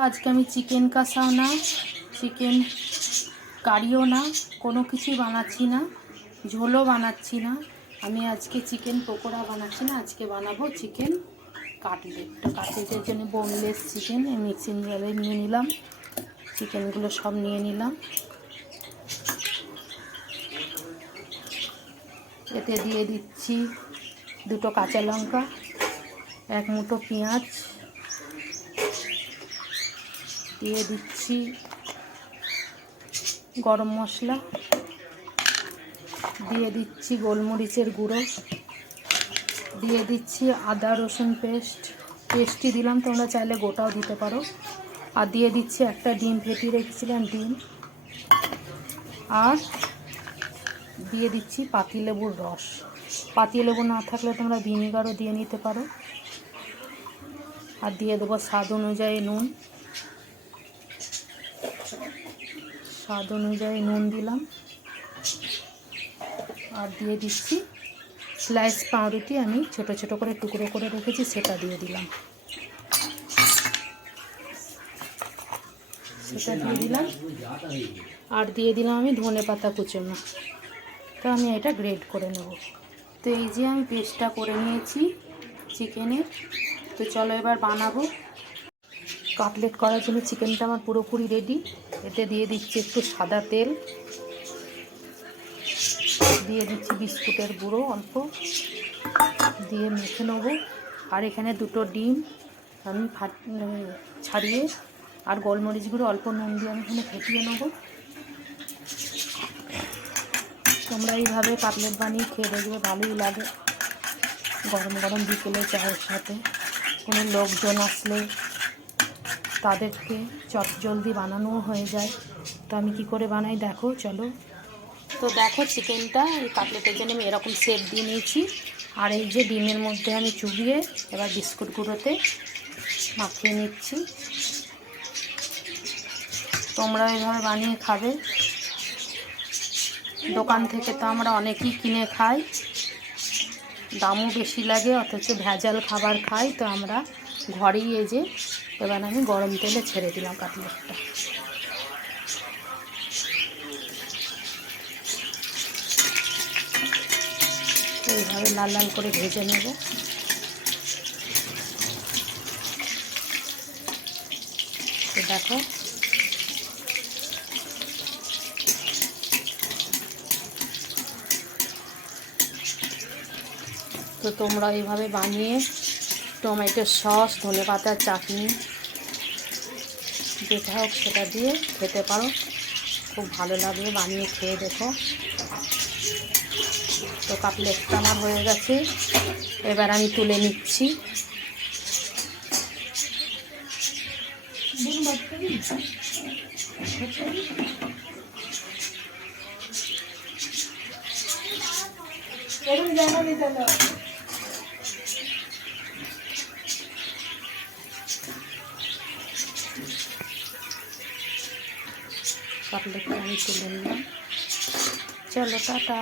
আজকে আমি চিকেন কষাও না, চিকেন কারিও না, কোনো কিছুই বানাচ্ছি না, ঝোলও বানাচ্ছি না। আমি আজকে চিকেন পকোড়া বানাচ্ছি না, আজকে বানাবো চিকেন কাটলেট। তো কাটলেটের জন্য বোনলেস চিকেন মিক্সিং জারে নিয়ে নিলাম, চিকেনগুলো সব নিয়ে নিলাম। এতে দিয়ে দিচ্ছি 2টো কাঁচা লঙ্কা, 1 মুঠো পেঁয়াজ, দিয়ে দিচ্ছি গরম মশলা, দিয়ে দিচ্ছি গোলমরিচের গুঁড়ো, দিয়ে দিচ্ছি আদা রসুন পেস্টই দিলাম, তোমরা চাইলে গোটাও দিতে পারো। আর দিয়ে দিচ্ছি একটা ডিম ফেটিয়ে রেখেছিলাম ডিম, আর দিয়ে দিচ্ছি পাতিলেবুর রস। পাতিলেবু না থাকলে তোমরা ভিনিগারও দিয়ে নিতে পারো। আর দিয়ে দেবো স্বাদ অনুযায়ী নুন, স্বাদ অনুযায়ী নুন দিলাম। আর দিয়ে দিচ্ছি স্লাইস পাউরুটি, আমি ছোট ছোট করে টুকরো করে রেখেছি, সেটা দিয়ে দিলাম। আর দিয়ে দিলাম আমি ধনেপাতা কুচনো। তো আমি এটা গ্রেড করে নেব। তো এই যে আমি পেস্টটা করে নিয়েছি চিকেনের। তো চলো এবার বানাবো। কাটলেট করার জন্য চিকেনটা আমার পুরোপুরি রেডি। এতে দিয়ে দিচ্ছি একটু সাদা তেল, দিয়ে দিচ্ছি বিস্কুটের গুঁড়ো অল্প, দিয়ে মেখে নেব। আর এখানে 2টো ডিম আমি ছাড়িয়ে আর গোলমরিচ গুঁড়ো অল্প নুন দিয়ে আমি এখানে ফেটিয়ে নেব। তোমরা এইভাবে কাটলেট বানিয়ে খেয়ে দেখবে, ভালোই লাগে। গরম গরম বিকেলে চায়ের সাথে কোনো লোকজন আসলে তাদেরকে চটজলদি বানানোও হয়ে যায়। তো আমি কি করে বানাই দেখো, চলো। তো দেখো চিকেনটা এই কাটলেটের জন্য আমি এরকম শেপ দিয়ে নিয়েছি। আর এই যে ডিমের মধ্যে আমি চুবিয়ে এবার বিস্কুট গুঁড়োতে মাখিয়ে নিচ্ছি। তোমরা এইভাবে বানিয়ে খাবে। দোকান থেকে তো আমরা অনেকেই কিনে খাই, দামও বেশি লাগে, অথচ ভেজাল খাবার খাই। তো আমরা ঘরেই এই যে এবার আমি গরম তেলে ছেড়ে দিলাম কাটলেটটা। এইভাবে লাল লাল করে ভেজে নেব। তো দেখো তো তোমরা এইভাবে বানিয়ে টমেটো সস, ধনেপাতার চাটনি, যেটা হোক সেটা দিয়ে খেতে পারো, খুব ভালো লাগবে। বানিয়ে খেয়ে দেখো। তো কাটলেটটা আমার হয়ে গেছে, এবার আমি তুলে নিচ্ছি। কাটলেটটা আমি তুলে নিলাম। চলো টাটা।